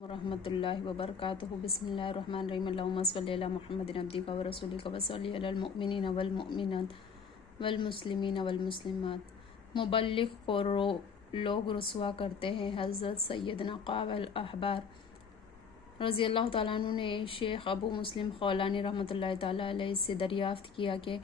ورحمۃ اللہ وبرکاتہ بسم اللہ الرحمن الرحیم اللہم صلی علی محمد عبدک ورسولک وصلی علی المؤمنین والمؤمنات والمسلمین والمسلمات۔ مبلغ کو لوگ رسوا کرتے ہیں۔ حضرت سیدنا کعب الاحبار رضی اللہ تعالیٰ عنہ نے شیخ ابو مسلم خولانی رحمۃ اللہ تعالیٰ علیہ سے دریافت کیا کہ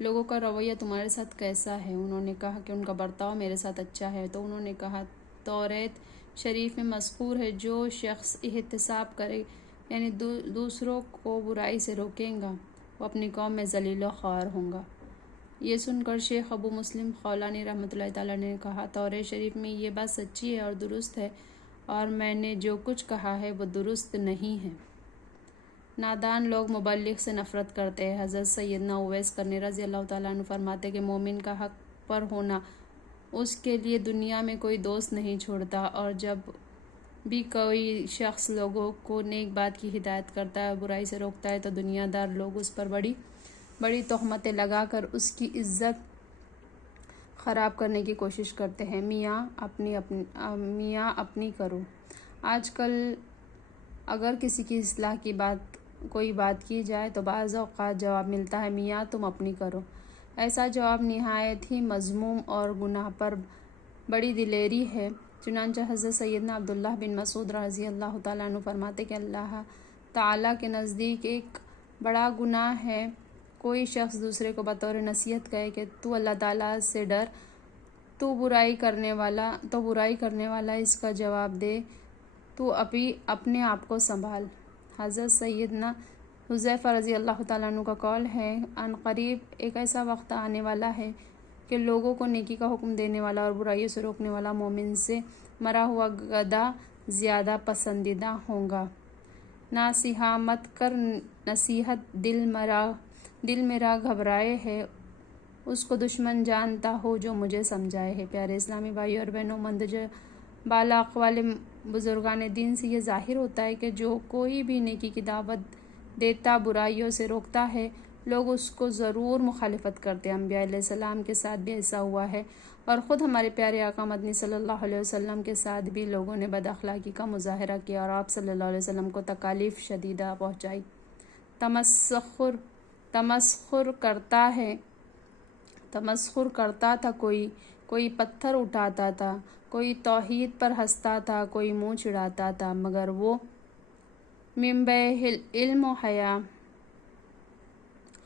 لوگوں کا رویہ تمہارے ساتھ کیسا ہے؟ انہوں نے کہا کہ ان کا برتاؤ میرے ساتھ اچھا ہے۔ تو انہوں نے کہا توریت شریف میں مذکور ہے جو شخص احتساب کرے یعنی دوسروں کو برائی سے روکیں گا وہ اپنی قوم میں ذلیل و خوار ہوں گا۔ یہ سن کر شیخ ابو مسلم خولانی رحمۃ اللہ تعالیٰ نے کہا توریت شریف میں یہ بات سچی ہے اور درست ہے اور میں نے جو کچھ کہا ہے وہ درست نہیں ہے۔ نادان لوگ مبلغ سے نفرت کرتے ہیں۔ حضرت سیدنا اویس کرنی رضی اللہ تعالیٰ عنہ فرماتے کہ مومن کا حق پر ہونا اس کے لیے دنیا میں کوئی دوست نہیں چھوڑتا، اور جب بھی کوئی شخص لوگوں کو نیک بات کی ہدایت کرتا ہے اور برائی سے روکتا ہے تو دنیا دار لوگ اس پر بڑی بڑی تہمتیں لگا کر اس کی عزت خراب کرنے کی کوشش کرتے ہیں۔ میاں اپنی کرو۔ آج کل اگر کسی کی اصلاح کی کوئی بات کی جائے تو بعض اوقات جواب ملتا ہے میاں تم اپنی کرو۔ ایسا جواب نہایت ہی مذموم اور گناہ پر بڑی دلیری ہے۔ چنانچہ حضرت سیدنا عبداللہ بن مسعود رضی اللہ تعالیٰ عنہ فرماتے کہ اللہ تعالیٰ کے نزدیک ایک بڑا گناہ ہے کوئی شخص دوسرے کو بطور نصیحت کہے کہ تو اللہ تعالیٰ سے ڈر، تو برائی کرنے والا اس کا جواب دے تو ابھی اپنے آپ کو سنبھال۔ حضرت سیدنا حذیفہ رضی اللہ تعالیٰ عنہ کا قول ہے عنقریب ایک ایسا وقت آنے والا ہے کہ لوگوں کو نیکی کا حکم دینے والا اور برائیوں سے روکنے والا مومن سے مرا ہوا گدھا زیادہ پسندیدہ ہوگا۔ ناصیحہ مت کر نصیحت دل میرا گھبرائے ہے اس کو دشمن جانتا ہو جو مجھے سمجھائے ہے۔ پیارے اسلامی بھائیوں اور بہنوں، مندرجہ بالا اقوال بزرگان دین سے یہ ظاہر ہوتا ہے کہ جو کوئی بھی نیکی کی دعوت دیتا برائیوں سے روکتا ہے لوگ اس کو ضرور مخالفت کرتے ہیں۔ انبیاء علیہ السلام کے ساتھ بھی ایسا ہوا ہے اور خود ہمارے پیارے آقا مدنی صلی اللہ علیہ وسلم کے ساتھ بھی لوگوں نے بد اخلاقی کا مظاہرہ کیا اور آپ صلی اللہ علیہ وسلم کو تکالیف شدیدہ پہنچائی۔ تمسخر کرتا تھا، کوئی پتھر اٹھاتا تھا، کوئی توحید پر ہنستا تھا، کوئی منہ چڑھاتا تھا، مگر وہ منبع علم و حیا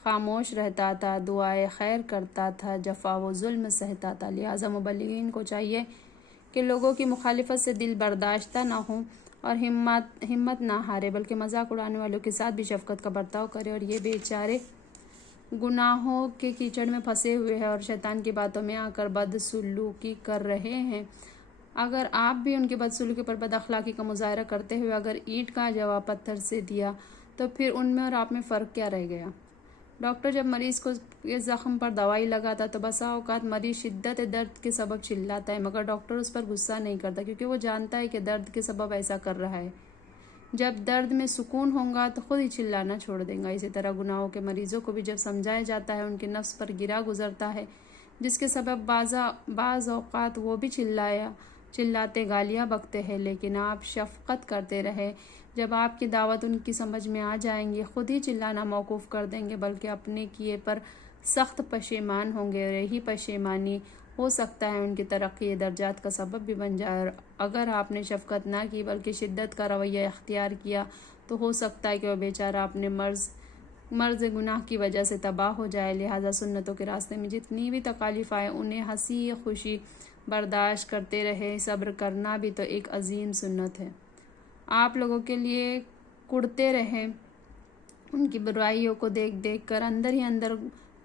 خاموش رہتا تھا، دعائے خیر کرتا تھا، جفا و ظلم سہتا تھا۔ لہٰذا مبلغین کو چاہیے کہ لوگوں کی مخالفت سے دل برداشتہ نہ ہوں اور ہمت نہ ہارے، بلکہ مذاق اڑانے والوں کے ساتھ بھی شفقت کا برتاؤ کرے۔ اور یہ بیچارے گناہوں کے کیچڑ میں پھنسے ہوئے ہیں اور شیطان کی باتوں میں آ کر بدسلوکی کر رہے ہیں۔ اگر آپ بھی ان کی بدسلوکی پر بد اخلاقی کا مظاہرہ کرتے ہوئے اگر اینٹ کا جواب پتھر سے دیا تو پھر ان میں اور آپ میں فرق کیا رہ گیا؟ ڈاکٹر جب مریض کو اس زخم پر دوائی لگاتا تو بسا اوقات مریض شدت درد کے سبب چلاتا ہے، مگر ڈاکٹر اس پر غصہ نہیں کرتا کیونکہ وہ جانتا ہے کہ درد کے سبب ایسا کر رہا ہے۔ جب درد میں سکون ہوگا تو خود ہی چلانا چھوڑ دے گا۔ اسی طرح گناہوں کے مریضوں کو بھی جب سمجھایا جاتا ہے ان کے نفس پر گرا گزرتا ہے جس کے سبب بعض اوقات وہ بھی چلاتے گالیاں بکتے ہیں، لیکن آپ شفقت کرتے رہے۔ جب آپ کی دعوت ان کی سمجھ میں آ جائیں گی خود ہی چلانا موقوف کر دیں گے، بلکہ اپنے کیے پر سخت پشیمان ہوں گے، اور یہی پشیمانی ہو سکتا ہے ان کی ترقی درجات کا سبب بھی بن جائے۔ اور اگر آپ نے شفقت نہ کی بلکہ شدت کا رویہ اختیار کیا تو ہو سکتا ہے کہ وہ بیچارہ اپنے مرض گناہ کی وجہ سے تباہ ہو جائے۔ لہٰذا سنتوں کے راستے میں جتنی بھی تکالیف آئے انہیں ہنسی خوشی برداشت کرتے رہے۔ صبر کرنا بھی تو ایک عظیم سنت ہے۔ آپ لوگوں کے لیے کڑتے رہے، ان کی برائیوں کو دیکھ کر اندر ہی اندر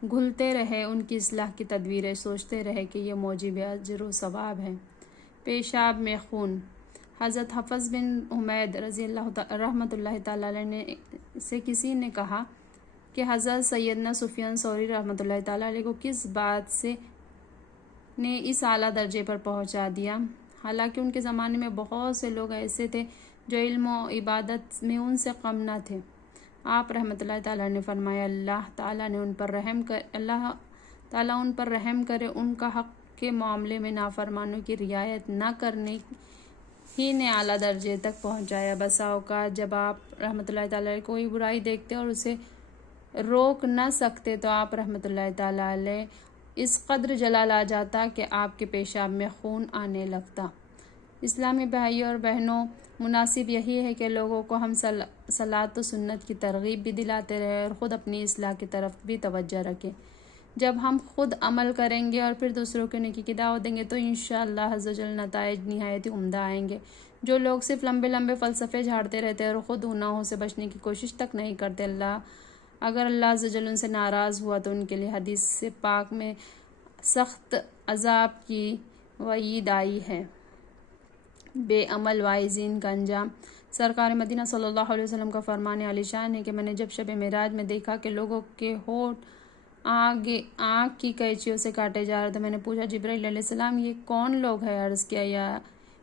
گھلتے رہے، ان کی اصلاح کی تدبیریں سوچتے رہے کہ یہ موجب اجر و ثواب ہے۔ پیشاب میں خون۔ حضرت حفص بن حمید رحمۃ اللہ تعالیٰ علیہ سے کسی نے کہا کہ حضرت سیدنا سفیان ثوری رحمۃ اللہ تعالیٰ علیہ کو کس بات نے اس اعلیٰ درجے پر پہنچا دیا؟ حالانکہ ان کے زمانے میں بہت سے لوگ ایسے تھے جو علم و عبادت میں ان سے کم نہ تھے۔ آپ رحمۃ اللہ تعالیٰ نے فرمایا اللہ تعالیٰ ان پر رحم کرے، ان کا حق کے معاملے میں نافرمانوں کی رعایت نہ کرنے ہی نے اعلیٰ درجے تک پہنچایا۔ بسا اوقات جب آپ رحمۃ اللہ تعالیٰ علیہ کوئی برائی دیکھتے اور اسے روک نہ سکتے تو آپ رحمۃ اللہ تعالیٰ علیہ اس قدر جلال آ جاتا کہ آپ کے پیشاب میں خون آنے لگتا۔ اسلامی بھائیوں اور بہنوں، مناسب یہی ہے کہ لوگوں کو ہم صلاۃ و سنت کی ترغیب بھی دلاتے رہیں اور خود اپنی اصلاح کی طرف بھی توجہ رکھیں۔ جب ہم خود عمل کریں گے اور پھر دوسروں کو نیکی کی دعوت دیں گے تو انشاءاللہ عز و جل نتائج نہایت عمدہ آئیں گے۔ جو لوگ صرف لمبے لمبے فلسفے جھاڑتے رہتے اور خود گناہوں سے بچنے کی کوشش تک نہیں کرتے، اگر اللہ عز و جل ان سے ناراض ہوا تو ان کے لیے حدیث پاک میں سخت عذاب کی وعید آئی ہے۔ بے عمل واعظین کا انجام۔ سرکار مدینہ صلی اللہ علیہ وسلم کا فرمان عالی شان ہے کہ میں نے جب شب معراج میں دیکھا کہ لوگوں کے ہونٹ آنکھ کی قینچیوں سے کاٹے جا رہے تھے، میں نے پوچھا جبرائیل علیہ السلام یہ کون لوگ ہیں؟ عرض کیا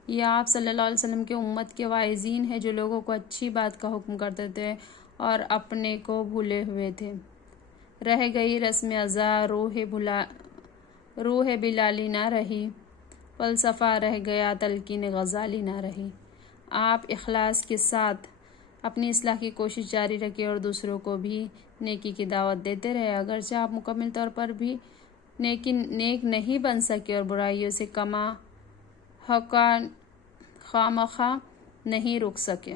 یہ آپ صلی اللہ علیہ وسلم کے امت کے واعظین ہیں جو لوگوں کو اچھی بات کا حکم کرتے تھے اور اپنے کو بھولے ہوئے تھے۔ رہ گئی رسم ازاں، روح بلالی نہ رہی، فلسفہ رہ گیا، تلقین غزالی نہ رہی۔ آپ اخلاص کے ساتھ اپنی اصلاح کی کوشش جاری رکھیں اور دوسروں کو بھی نیکی کی دعوت دیتے رہے۔ اگرچہ آپ مکمل طور پر بھی نیک نہیں بن سکے اور برائیوں سے خواہ نہیں رک سکے،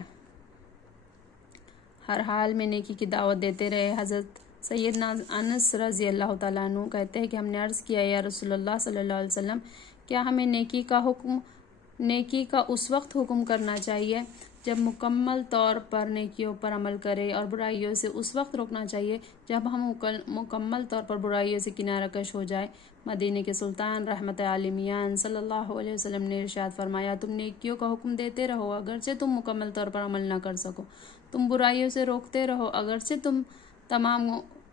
ہر حال میں نیکی کی دعوت دیتے رہے۔ حضرت سیدنا انس رضی اللہ تعالیٰ عنہ کہتے ہیں کہ ہم نے عرض کیا یا رسول اللہ صلی اللہ علیہ وسلم، کیا ہمیں نیکی کا اس وقت حکم کرنا چاہیے جب مکمل طور پر نیکیوں پر عمل کرے اور برائیوں سے اس وقت روکنا چاہیے جب ہم مکمل طور پر برائیوں سے کنارہ کش ہو جائے؟ مدینے کے سلطان رحمت عالمیان صلی اللہ علیہ وسلم نے ارشاد فرمایا، تم نیکیوں کا حکم دیتے رہو اگرچہ تم مکمل طور پر عمل نہ کر سکو، تم برائیوں سے روکتے رہو اگرچہ تم تمام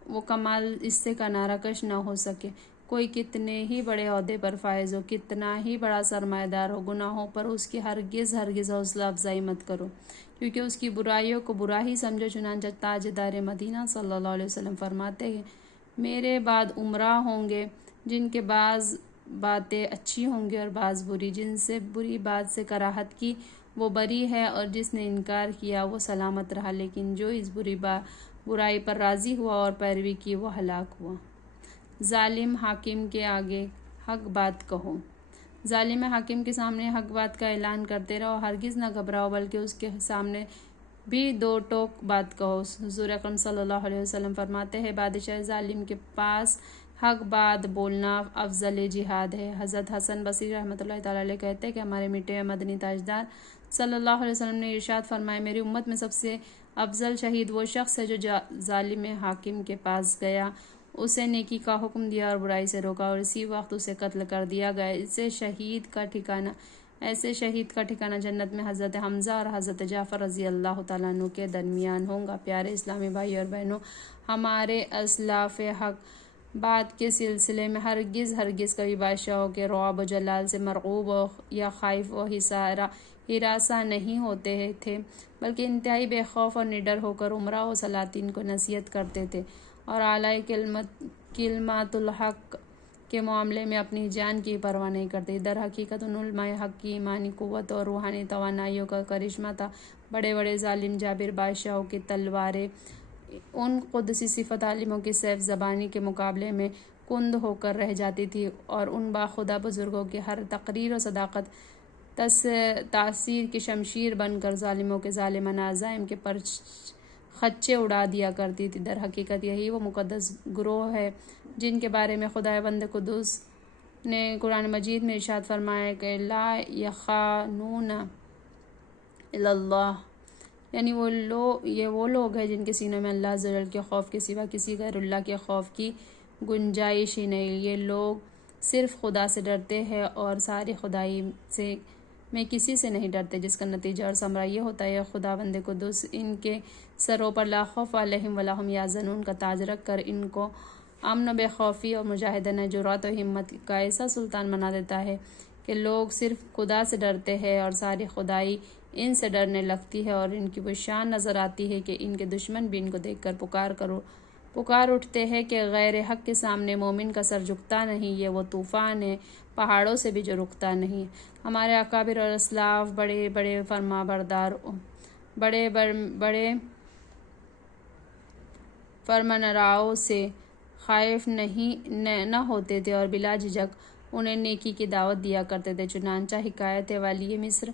و کمال اس سے کنارہ کش نہ ہو سکے۔ کوئی کتنے ہی بڑے عہدے پر فائز ہو، کتنا ہی بڑا سرمایہ دار ہو، گناہوں پر اس کی ہرگز حوصلہ افزائی مت کرو، کیونکہ اس کی برائیوں کو برا ہی سمجھو۔ چنانچہ تاجدار مدینہ صلی اللہ علیہ وسلم فرماتے ہیں، میرے بعد عمرہ ہوں گے جن کے بعض باتیں اچھی ہوں گی اور بعض بری، جن سے بری بات سے کراہت کی وہ بری ہے اور جس نے انکار کیا وہ سلامت رہا، لیکن جو اس برائی پر راضی ہوا اور پیروی کی وہ ہلاک ہوا۔ ظالم حاکم کے آگے حق بات کہو، ظالم حاکم کے سامنے حق بات کا اعلان کرتے رہو، ہرگز نہ گھبراؤ بلکہ اس کے سامنے بھی دو ٹوک بات کہو۔ حضور اکرم صلی اللہ علیہ وسلم فرماتے ہیں، بادشاہ ظالم کے پاس حق بات بولنا افضل جہاد ہے۔ حضرت حسن بصری رحمۃ اللہ تعالیٰ علیہ کہتے ہیں کہ ہمارے میٹھے مدنی تاجدار صلی اللہ علیہ وسلم نے ارشاد فرمایا، میری امت میں سب سے افضل شہید وہ شخص ہے جو ظالم حاکم کے پاس گیا، اسے نیکی کا حکم دیا اور برائی سے روکا اور اسی وقت اسے قتل کر دیا گیا۔ ایسے شہید کا ٹھکانہ جنت میں حضرت حمزہ اور حضرت جعفر رضی اللہ تعالیٰ عنہ کے درمیان ہوگا۔ پیارے اسلامی بھائی اور بہنوں، ہمارے اسلاف حق بات کے سلسلے میں ہرگز کبھی بادشاہوں کے رعب و جلال سے مرعوب یا خائف و ہراساں نہیں ہوتے تھے، بلکہ انتہائی بے خوف اور نڈر ہو کر امراء و سلاطین کو نصیحت کرتے تھے اور اعلیٰ کلمات الحق کے معاملے میں اپنی جان کی پرواہ نہیں کرتے۔ در حقیقت ان علماء حق کی ایمانی قوت اور روحانی توانائیوں کا کرشمہ تھا۔ بڑے بڑے ظالم جابر بادشاہوں کی تلواریں ان قدسی صفت عالموں کی سیف زبانی کے مقابلے میں کند ہو کر رہ جاتی تھی اور ان باخدا بزرگوں کی ہر تقریر و صداقت تاثیر کی شمشیر بن کر ظالموں کے ظالمانہ عزائم کے خدشے اڑا دیا کرتی تھی۔ در حقیقت یہی وہ مقدس گروہ ہے جن کے بارے میں خداوند قدوس نے قرآن مجید میں ارشاد فرمایا کہ لا یخانون الا اللہ، یعنی یہ وہ لوگ ہیں جن کے سینوں میں اللہ عز و جل کے خوف کے سوا کسی غیر اللہ کے خوف کی گنجائش ہی نہیں۔ یہ لوگ صرف خدا سے ڈرتے ہیں اور ساری خدائی میں کسی سے نہیں ڈرتے، جس کا نتیجہ اور ثمرہ یہ ہوتا ہے خداوند قدوس ان کے سروں پر لا خوف علیہم ولا ہم یحزنون کا تاج رکھ کر ان کو امن و بے خوفی اور مجاہدانہ جرأت و ہمت کا ایسا سلطان بنا دیتا ہے کہ لوگ صرف خدا سے ڈرتے ہیں اور ساری خدائی ان سے ڈرنے لگتی ہے اور ان کی وہ شان نظر آتی ہے کہ ان کے دشمن بھی ان کو دیکھ کر پکار اٹھتے ہیں کہ غیر حق کے سامنے مومن کا سر جھکتا نہیں، یہ وہ طوفان ہے پہاڑوں سے بھی جو رکتا نہیں۔ ہمارے اکابر اور اسلاف بڑے بڑے فرما بردار، بڑے فرمانرواؤں سے خائف نہ ہوتے تھے اور بلا جھجک انہیں نیکی کی دعوت دیا کرتے تھے۔ چنانچہ حکایت ہے ولی مصر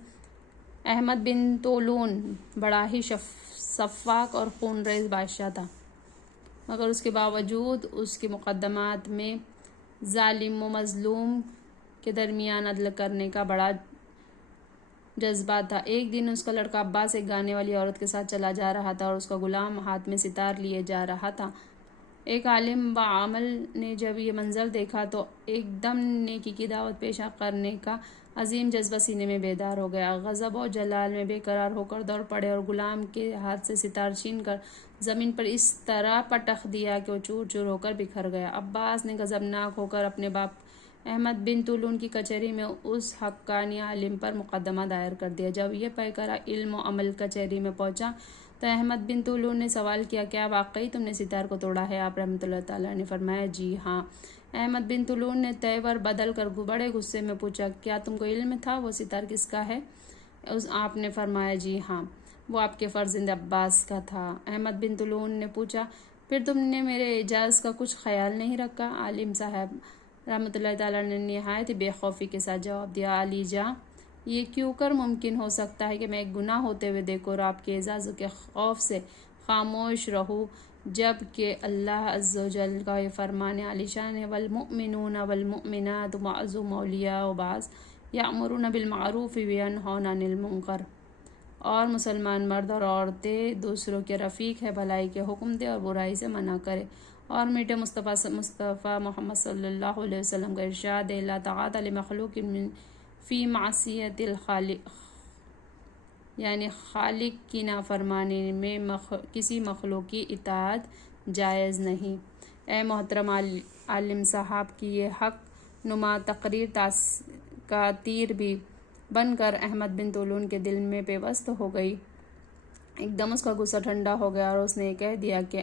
احمد بن طولون بڑا ہی شفاق اور خون ریز بادشاہ تھا، مگر اس کے باوجود اس کے مقدمات میں ظالم و مظلوم کے درمیان عدل کرنے کا بڑا جذبہ تھا۔ ایک دن اس کا لڑکا عباس ایک گانے والی عورت کے ساتھ چلا جا رہا تھا اور اس کا غلام ہاتھ میں ستار لیے جا رہا تھا۔ ایک عالم بعمل نے جب یہ منظر دیکھا تو ایک دم نیکی کی دعوت پیش کرنے کا عظیم جذبہ سینے میں بیدار ہو گیا۔ غضب و جلال میں بے قرار ہو کر دوڑ پڑے اور غلام کے ہاتھ سے ستار چھین کر زمین پر اس طرح پٹخ دیا کہ وہ چور چور ہو کر بکھر گیا۔ عباس نے غضبناک ہو کر اپنے باپ احمد بن طولون کی کچہری میں اس حقانی عالم پر مقدمہ دائر کر دیا۔ جب یہ پیکرہ علم و عمل کچہری میں پہنچا تو احمد بن طولون نے سوال کیا، کیا واقعی تم نے ستار کو توڑا ہے؟ آپ رحمۃ اللہ تعالیٰ نے فرمایا، جی ہاں۔ احمد بن طولون نے تیور بدل کر بڑے غصے میں پوچھا، کیا تم کو علم تھا وہ ستار کس کا ہے؟ آپ نے فرمایا، جی ہاں، وہ آپ کے فرزند عباس کا تھا۔ احمد بن طولون نے پوچھا، پھر تم نے میرے اعزاز کا کچھ خیال نہیں رکھا؟ عالم صاحب رحمۃ اللہ تعالیٰ نے نہایت بے خوفی کے ساتھ جواب دیا، علی جاں، یہ کیوں کر ممکن ہو سکتا ہے کہ میں ایک گناہ ہوتے ہوئے دیکھوں اور آپ کے اعزاز کے خوف سے خاموش رہوں، جب کہ اللہ عز و جل کا یہ فرمان عالی شان ہے، والمؤمنون والمؤمنات بعضهم اولیاء بعض یأمرون بالمعروف وینہون عن المنکر، اور مسلمان مرد اور عورتیں دوسروں کے رفیق ہے، بھلائی کے حکم دے اور برائی سے منع کرے۔ اور میٹھے مصطفیٰ محمد صلی اللہ علیہ وسلم کا ارشاد ہے، لا طاعۃ لمخلوق فی معصیۃ الخالق، یعنی خالق کی نافرمانی میں کسی مخلوق کی اطاعت جائز نہیں۔ اے محترم عالم صاحب کی یہ حق نما تقریر کا تیر بھی بن کر احمد بن طولون کے دل میں پیوست ہو گئی۔ ایک دم اس کا غصہ ٹھنڈا ہو گیا اور اس نے کہہ دیا کہ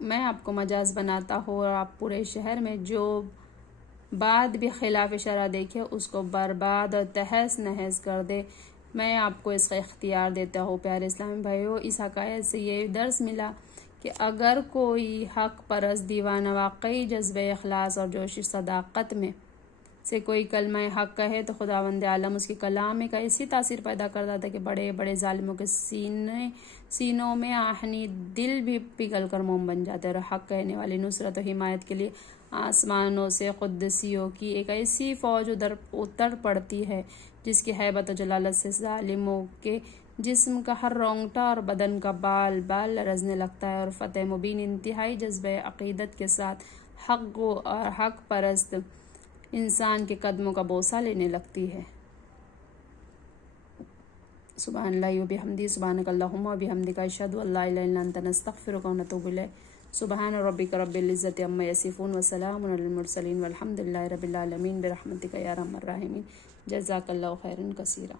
میں آپ کو مجاز بناتا ہوں اور آپ پورے شہر میں جو بات بھی خلاف شرع دیکھے اس کو برباد اور تہس نہس کر دے، میں آپ کو اس کا اختیار دیتا ہوں۔ پیارے اسلامی بھائیوں، اس حکایت سے یہ درس ملا کہ اگر کوئی حق پرست دیوانہ واقعی جذبہ اخلاص اور جوش صداقت میں سے کوئی کلمہ حق کہے تو خداوند عالم اس کے کلام میں ایسی تاثیر پیدا کر دیتا کہ بڑے بڑے ظالموں کے سینوں میں آہنی دل بھی پگھل کر موم بن جاتے، اور حق کہنے والی نصرت و حمایت کے لیے آسمانوں سے قدسیوں کی ایک ایسی فوج اتر پڑتی ہے جس کی ہیبت و جلالت سے ظالموں کے جسم کا ہر رونگٹا اور بدن کا بال لرزنے لگتا ہے، اور فتح مبین انتہائی جذبہ عقیدت کے ساتھ حق گو اور حق پرست انسان کے قدموں کا بوسہ لینے لگتی ہے۔ سبحان اللہ و بحمدہ، سبحانک اللہم و بحمدک، اشہد ان لا الہ الا انت، نستغفرک و نتوب الیک۔ سبحان ربک رب العزۃ عما یصفون وسلام علی المرسلین والحمد للہ رب العالمین برحمتک یا ارحم الراحمین۔ جزاک اللہ خیرا کثیرا۔